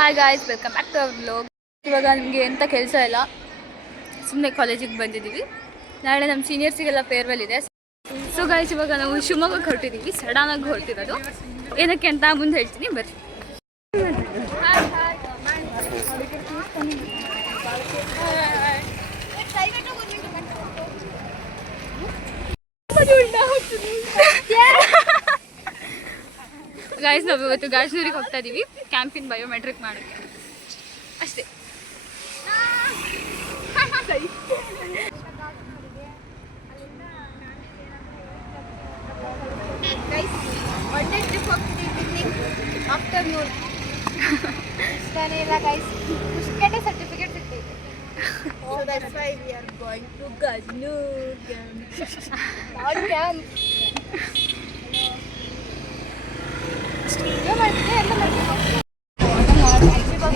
Hi guys, welcome back to our vlog. ಇವಾಗ ನಮಗೆ ಎಂಥ ಕೆಲಸ ಇಲ್ಲ, ಸುಮ್ಮನೆ ಕಾಲೇಜಿಗೆ ಬಂದಿದ್ದೀವಿ. ನಾಳೆ ನಮ್ಮ ಸೀನಿಯರ್ಸಿಗೆಲ್ಲ ಫೇರ್ವೆಲ್ ಇದೆ. ಸೊ ಗಾಯ್ಸ್, ಇವಾಗ ನಾವು ಶಿವಮೊಗ್ಗಕ್ಕೆ ಹೊರಟಿದ್ದೀವಿ. ಸಡನ್ನಾಗಿ ಹೊರಟಿರೋದು. ಏನಕ್ಕೆ ಅಂತ ಮುಂದೆ ಹೇಳ್ತೀನಿ, ಬರ್ರಿ. ಗಾಯ್ಸ್, ನಾವು ಇವತ್ತು ಗಾಜನೂರಿಗೆ ಹೋಗ್ತಾ ಇದ್ದೀವಿ ಕ್ಯಾಂಪಿನ್ ಬಯೋಮೆಟ್ರಿಕ್ ಮಾಡೋಕ್ಕೆ ಅಷ್ಟೇ. ಒಳ್ಳೆ ಟ್ರಿಪ್ ಹೋಗ್ತಿದ್ದೀವಿ ಪಿಕ್ನಿಕ್ ಆಫ್ಟರ್ನೂನ್. ಇಷ್ಟನೇ ಇಲ್ಲ ಗೈಸ್, ಖುಷಿಗೆ ಸರ್ಟಿಫಿಕೇಟ್ ಸಿಗ್ತೈತೆ. So that's why we are going to Gajnoor camp.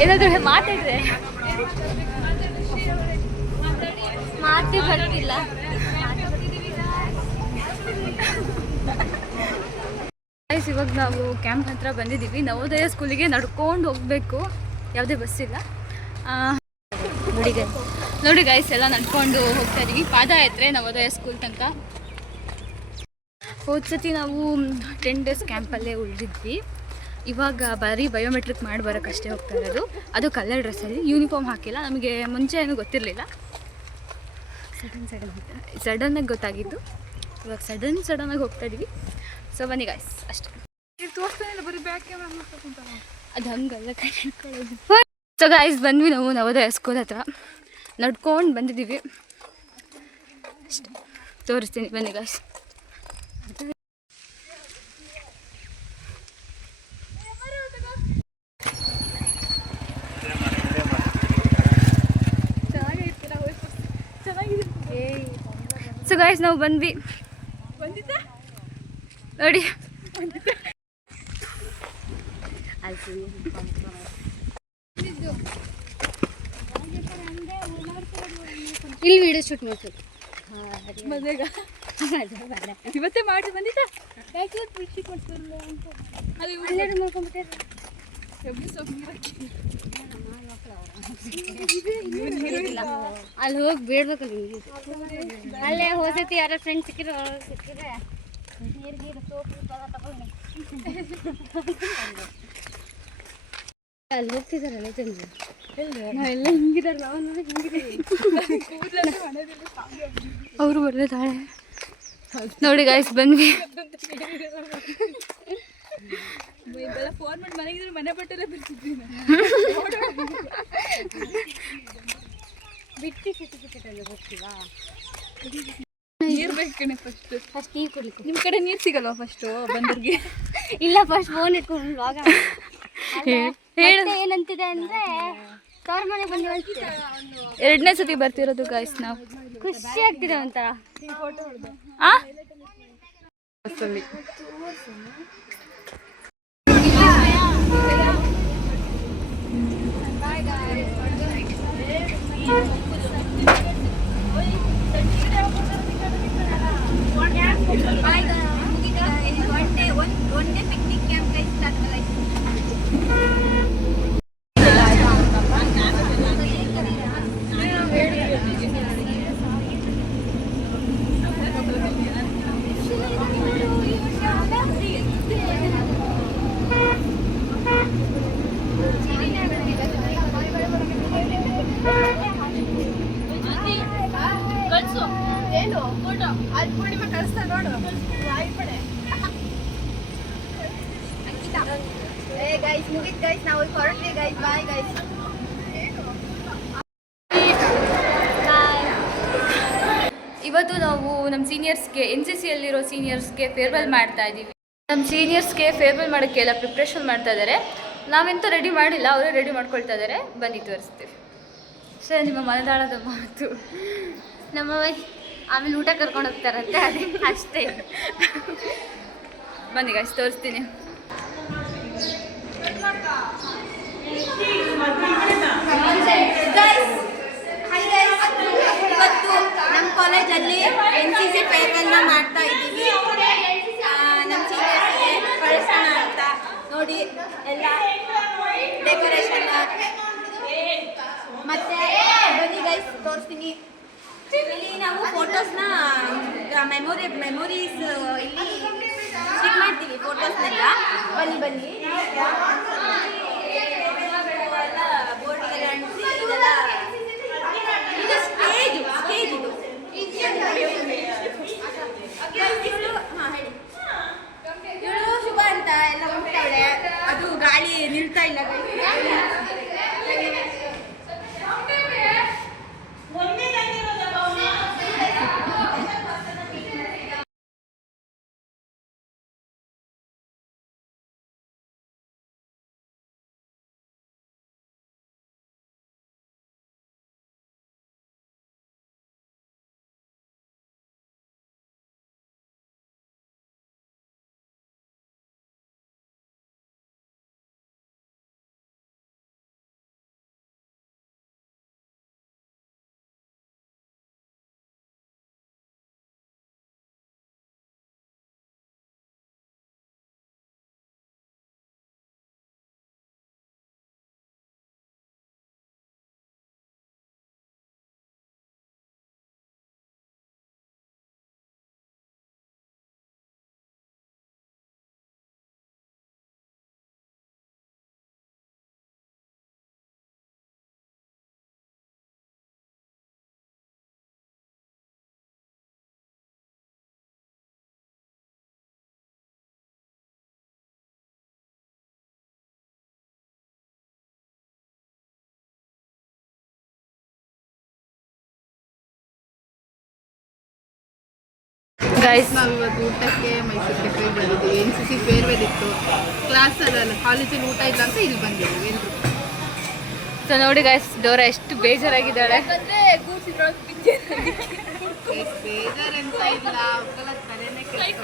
ಏನಾದರೂ ಮಾತಾಡಿದ್ರೆ ಮಾತಿ ಬರ್ತಿಲ್ಲ. ಇವಾಗ ನಾವು ಕ್ಯಾಂಪ್ ಹತ್ರ ಬಂದಿದ್ದೀವಿ. ನವೋದಯ ಸ್ಕೂಲಿಗೆ ನಡ್ಕೊಂಡು ಹೋಗಬೇಕು, ಯಾವುದೇ ಬಸ್ ಇಲ್ಲ. ನೋಡಿ ಗೈಸ್, ಎಲ್ಲ ನಡ್ಕೊಂಡು ಹೋಗ್ತಾ ಇದ್ದೀವಿ. ಪಾದಯಾತ್ರೆ ನವೋದಯ ಸ್ಕೂಲ್ ತನಕ. ಹೋದ ಸತಿ ನಾವು 10 days ಕ್ಯಾಂಪಲ್ಲೇ ಉಳಿದಿದ್ವಿ. ಇವಾಗ ಬರೀ ಬಯೋಮೆಟ್ರಿಕ್ ಮಾಡಿ ಬರೋಕ್ಕಷ್ಟೇ ಹೋಗ್ತಾ ಇರೋದು, ಅದು ಕಲರ್ ಡ್ರೆಸ್ಸಲ್ಲಿ. ಯೂನಿಫಾರ್ಮ್ ಹಾಕಿಲ್ಲ, ನಮಗೆ ಮುಂಚೆ ಏನೂ ಗೊತ್ತಿರಲಿಲ್ಲ. ಸಡನ್ನಾಗಿ ಗೊತ್ತಾಗಿದ್ದು. ಇವಾಗ ಸಡನ್ನಾಗಿ ಹೋಗ್ತಾ ಇದ್ದೀವಿ. ಸೊ ಬನ್ನಿ ಗಾಯ್ಸ್, ಅಷ್ಟೇ. ಅದು ಹಂಗಲ್ಲ ಕಳ್ಕೊಳ್ಳೋದು. ಸೊ ಗಾಯ್ಸ್, ಬಂದ್ವಿ ನಾವು ನವೋದಯ ಸ್ಕೂಲ್ ಹತ್ರ. ನಡ್ಕೊಂಡು ಬಂದಿದ್ದೀವಿ ಅಷ್ಟೇ. ತೋರಿಸ್ತೀನಿ ಬನ್ನಿ ಗಾಯ್ಸ್. ಸೊ ಗಾಯ್ಸ್, ನಾವು ಬಂದ್ವಿ ನೋಡಿ. ಇಲ್ಲಿ ವಿಡಿಯೋ ಶೂಟ್ ಮಾಡ್ತೀವಿ. ಇವತ್ತೇ ಮಾಡಿ ಬಂದಿದ್ದ ಅಲ್ಲಿ ಹೋಗಿ ಬೇಡ್ಬೇಕಲ್ಲ ನಿಮಗೆ. ಅಲ್ಲೇ ಹೋಸತಿ ಯಾರ ಫ್ರೆಂಡ್ಸ್ ಸಿಕ್ಕಿದ್ರೆ ಅಲ್ಲಿ ಹೋಗ್ತಿದಾರಲ್ಲ ಜನರು. ನಾವೆಲ್ಲ ಹಿಂಗಿರಲ್ಲ, ಅವರು ಬರಲಿದ್ದಾಳೆ ನೋಡಿ ಗಾಯ್ಸ್. ಬಂದ್ವಿ. ಫೋನ್ ಮಾಡಿ ಮನೆಗಿದ್ರೆ ಮನೆ ಬಟ್ಟೆಲ್ಲ ಬರ್ತಿದ್ವಿ. ಬಿಟ್ಟು ಸರ್ಟಿಫಿಕೇಟ್ ಎಲ್ಲ ಹೋಗ್ತೀವಾ? ನೀರು ಬೇಕಣೆ. ಫಸ್ಟ್ ನೀರು ಕೊಡ್ಲಿಕ್ಕೆ. ನಿಮ್ಮ ಕಡೆ ನೀರು ಸಿಗಲ್ವಾ ಫಸ್ಟು ಬಂದವ್ರಿಗೆ? ಇಲ್ಲ, ಫಸ್ಟ್ ಫೋನ್ ಇಟ್ಕೊಂಡು ಇವಾಗ ಏನಂತಿದೆ ಅಂದ್ರೆ ತವ್ರ ಮನೆಗೆ ಬಂದು ಹೇಳ್ತೀವಿ. 2ನೇ ಸತಿ ಬರ್ತಿರೋದು ಗಾಯ್ಸ್ ನಾವು. ಖುಷಿ ಆಗ್ತಿದೆ ಒಂಥರ. One day picnic camp start ಆಯ್ತು. ಗೈಸ್, ಮುಗಿತ್ ಗೈಸ್, ನಾವು ಹೊರಟ್ವಿ ಗೈಸ್. Bye guys. ಇವತ್ತು ನಾವು ನಮ್ಮ ಸೀನಿಯರ್ಸ್ಗೆ, NCCಯಲ್ಲಿರೋ ಸೀನಿಯರ್ಸ್ಗೆ ಫೇರ್ವೆಲ್ ಮಾಡ್ತಾ ಇದ್ದೀವಿ. ನಮ್ಮ ಸೀನಿಯರ್ಸ್ಗೆ ಫೇರ್ವೆಲ್ ಮಾಡೋಕ್ಕೆ ಎಲ್ಲ ಪ್ರಿಪ್ರೇಷನ್ ಮಾಡ್ತಾ ಇದ್ದಾರೆ. ನಾವೆಂತೂ ರೆಡಿ ಮಾಡಿಲ್ಲ, ಅವರೇ ರೆಡಿ ಮಾಡ್ಕೊಳ್ತಾ ಇದ್ದಾರೆ. ಬನ್ನಿ ತೋರಿಸ್ತೀವಿ. ಸರ್, ನಿಮ್ಮ ಮನದಾಳದ ಮಾತು. ನಮ್ಮ ಆಮೇಲೆ ಊಟ ಕರ್ಕೊಂಡು ಹೋಗ್ತಾರಂತೆ, ಅದೇ ಅಷ್ಟೇ. ಬನ್ನಿ ಗಾಯ್ಸ್, ತೋರಿಸ್ತೀನಿ. ಇವತ್ತು ನಮ್ಮ ಕಾಲೇಜಲ್ಲಿ NCC ಫೇರ್ವೆಲ್ನ ಮಾಡ್ತಾ ಇದ್ದೀವಿ. ನಮ್ಮ ಸೀನಿಯರ್ಸ್ಗೆ ಕಳಿಸೋಣ ಅಂತ ನೋಡಿ ಎಲ್ಲ ಡೆಕೋರೇಷನ್. ಮತ್ತೆ ಬನ್ನಿ ಗೈಸ್ ತೋರಿಸ್ತೀನಿ. ಇಲ್ಲಿ ನಾವು ಫೋಟೋಸ್ನ ಮೆಮೊರೀಸ್ ಇಲ್ಲಿ ಸ್ಟಿಕ್ ಮಾಡ್ತೀವಿ ಫೋಟೋಸ್ನೆಲ್ಲ. ಬನ್ನಿ ಬನ್ನಿ ಬೋರ್ಡ್ ಎಲ್ಲ ಅಂಟಿಸಿ ಇದೆಲ್ಲ. ಇದು ಸ್ಟೇಜ್ ಇದು ಇವಳು ಶುಭ ಅಂತ ಎಲ್ಲ ಹೋಗ್ತಾವಳೆ. ಅದು ಗಾಳಿ ನಿಲ್ತಾ ಇಲ್ಲ. ಗೈಸ್ ನಾವಿವತ್ತು ಊಟಕ್ಕೆ ಮೈಸೂರು ಕೆಫೆಗೆ ಬಂದಿದ್ದೀವಿ. NCC ಫೇರ್ವೆಲ್ ಇತ್ತು, ಕ್ಲಾಸಲ್ಲ ಕಾಲೇಜಲ್ಲಿ ಊಟ ಇಲ್ಲ ಅಂತ ಇಲ್ಲಿ ಬಂದಿದ್ದೀವಿ ಎಲ್ಲರೂ. ಸೊ ನೋಡಿ ಗೈಸ್, ಡೋರಾ ಎಷ್ಟು ಬೇಜಾರಾಗಿದ್ದಾಳೆ. ಬೇಜಾರಂತ ಇಲ್ಲ, ಅವಕ್ಕೆಲ್ಲ ತಲೆನೇ ಕೆಲ್ಸ.